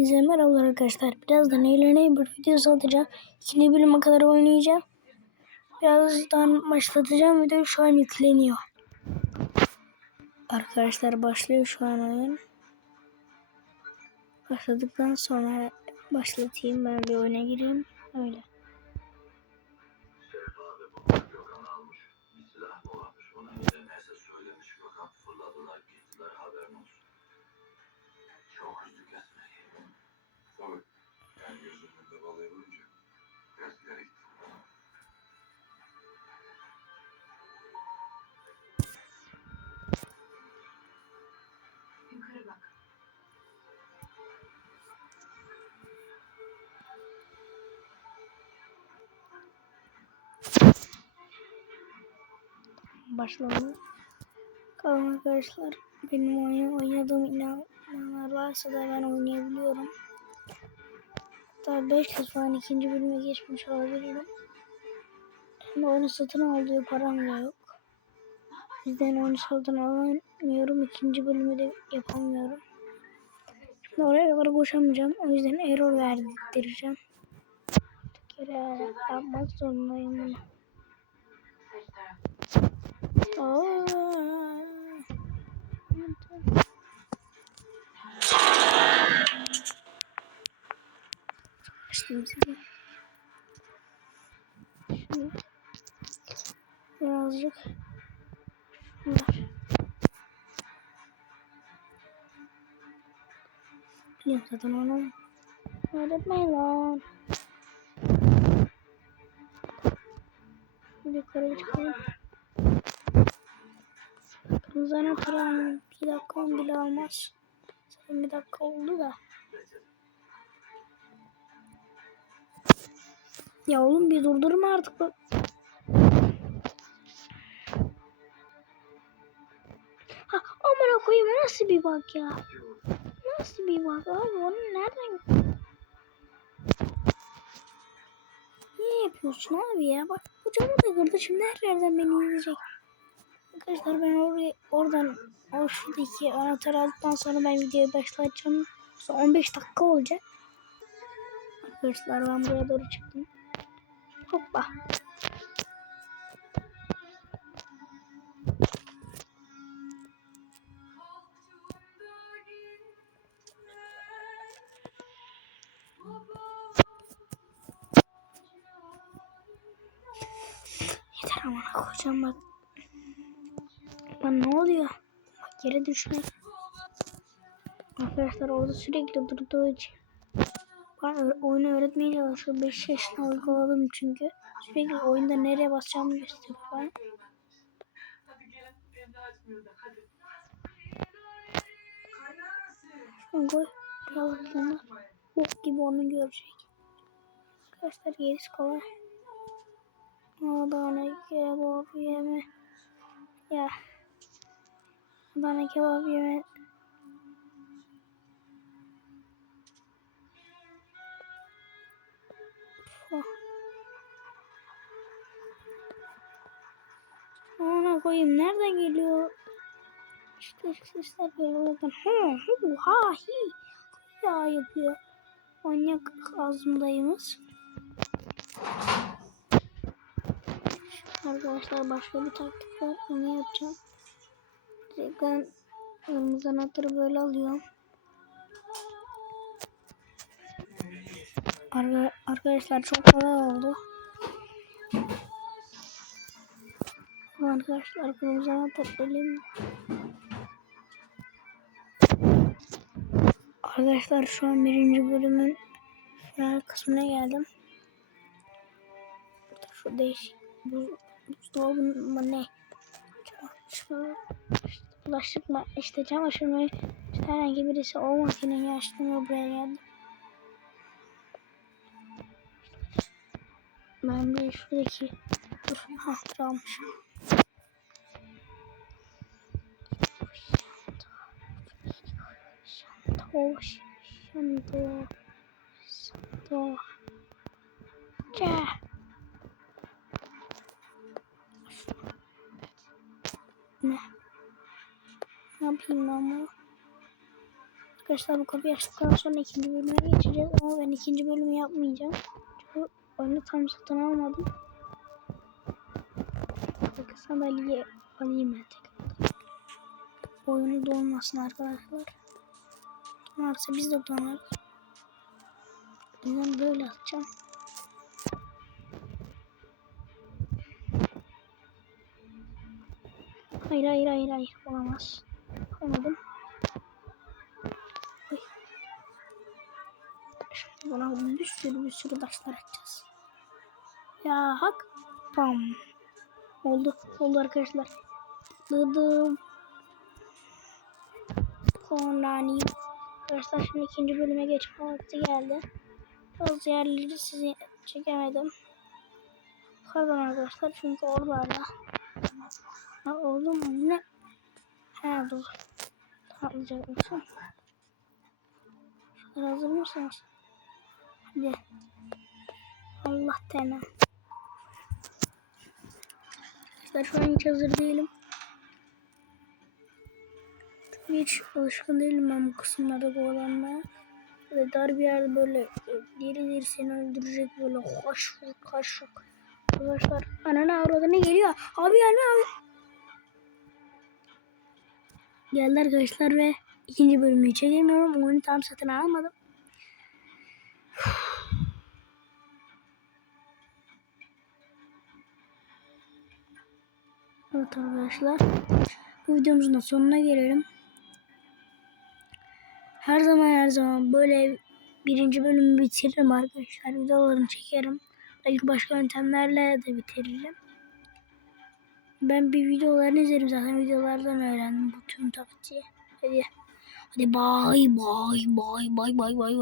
Hepinize merhabalar arkadaşlar. Birazdan eğleneyim bir videosu atacağım. İkinci bölüme kadar oynayacağım. Birazdan başlatacağım. Video şu an yükleniyor. Arkadaşlar başlıyor şu an oyun. Başladıktan sonra başlatayım. Ben bir oyuna gireyim. Öyle. Çok Esmer'i. Tabii. Ben gözümün önünde balayı vurunca dertlere gitti. Yukarı bak. Başladı. Kalın arkadaşlar. Benim oyun oynadığım inananlar varsa da ben oynayabiliyorum. Hatta 5 kez falan ikinci bölüme geçmiş olabilirim. Şimdi oyunu satın aldığı param da yok. O yüzden oyunu satın alamıyorum. ikinci bölümü de yapamıyorum. Şimdi oraya kadar koşamayacağım. O yüzden error verdireceğim. Bir kere yapmak zorundayım bunu. Aa. Açtım sizi. Şunu birazcık şunlar. Biliyorum zaten onu. Öğretmeyin lan. Yukarı çıkalım. Kırmızı anahtarım. Bir dakika on bile almaz. Zaten bir dakika oldu da. Ya oğlum bir durdurma artık bak. Ha amına koyayım nasıl bir bak ya? Nasıl bir bak abi onu nereden? Niye yapıyorsun abi ya? Bak bu camı da kırdı şimdi her yerden beni izleyecek. Arkadaşlar ben oraya oradan o şuradaki anahtarı aldıktan sonra ben videoyu başlatacağım. Sonra 15 dakika olacak. Arkadaşlar ben buraya doğru çıktım. Hoppa. Yeter amına koyacağım bak. Lan ne oluyor? Bak yere düşme. Arkadaşlar orada sürekli durduğu için. Ben oyunu öğretmeye çalışıyorum. 5 yaşına uyguladım çünkü. Sürekli oyunda nereye basacağımı gösteriyor bana. Hadi gelin. Beni de açmıyor da hadi. Şunu koy. Biraz sonra bok gibi onu görecek. Arkadaşlar gerisi kolay. Adana kebap yeme. Ya. Adana kebap yeme. Ana koyayım nereden geliyor? İşte sesler böyle oradan. Hı hı ha hi. Ya yapıyor. Manyak ağzımdayımız. Arkadaşlar başka bir taktik var. Onu yapacağım. Direkt ben kırmızı anahtarı böyle alıyorum. Arka- arkadaşlar çok kolay oldu. Arkadaşlar kırmızı anahtar elim. Arkadaşlar şu an birinci bölümün final kısmına geldim. Şu değişik bu buzdolabın mı ne? Bulaşık mı? İşte çamaşır mı? İşte herhangi birisi o makineyi açtım ve buraya geldim. Ben bir şuradaki dur ha almışım. Şantoş, şantoş, şantoş. Gel. Ne? Ne yapayım ben bunu? Arkadaşlar bu kapıyı açtıktan sonra ikinci bölüme geçeceğiz ama ben ikinci bölümü yapmayacağım. Çünkü oyunu tam satın almadım. Bakın sandalye alayım ben tekrar. Oyunu donmasın arkadaşlar. Donarsa biz de donarız. Yüzden böyle atacağım. Hayır hayır hayır hayır olamaz. Olmadım. Şimdi buna bir sürü bir sürü taşlar atacağız. Ya hak. Pam. Oldu. Oldu arkadaşlar. Dıdım. Konani. Arkadaşlar şimdi ikinci bölüme geçme vakti geldi. Bazı yerleri size çekemedim. Pardon arkadaşlar çünkü oralarda. Ha oğlum ne? He dur. Atlayacak mısın? Hazır mısınız? Hadi. Allah tene. Arkadaşlar şu an hiç hazır değilim. Hiç alışkın değilim ben bu kısımlarda kovalanmaya. Böyle dar bir yerde böyle e, diri diri seni öldürecek böyle hoş hoş Arkadaşlar anana avradına geliyor. Abi abi. Geldi arkadaşlar ve ikinci bölümü çekemiyorum. Oyunu tam satın almadım. Evet arkadaşlar. Bu videomuzun da sonuna gelelim. Her zaman her zaman böyle birinci bölümü bitiririm arkadaşlar. Videolarını çekerim. Belki başka yöntemlerle de bitiririm. Ben bir videolarını izlerim zaten videolardan öğrendim bu tüm taktiği. Hadi. Hadi bay bay bay bay bay bay.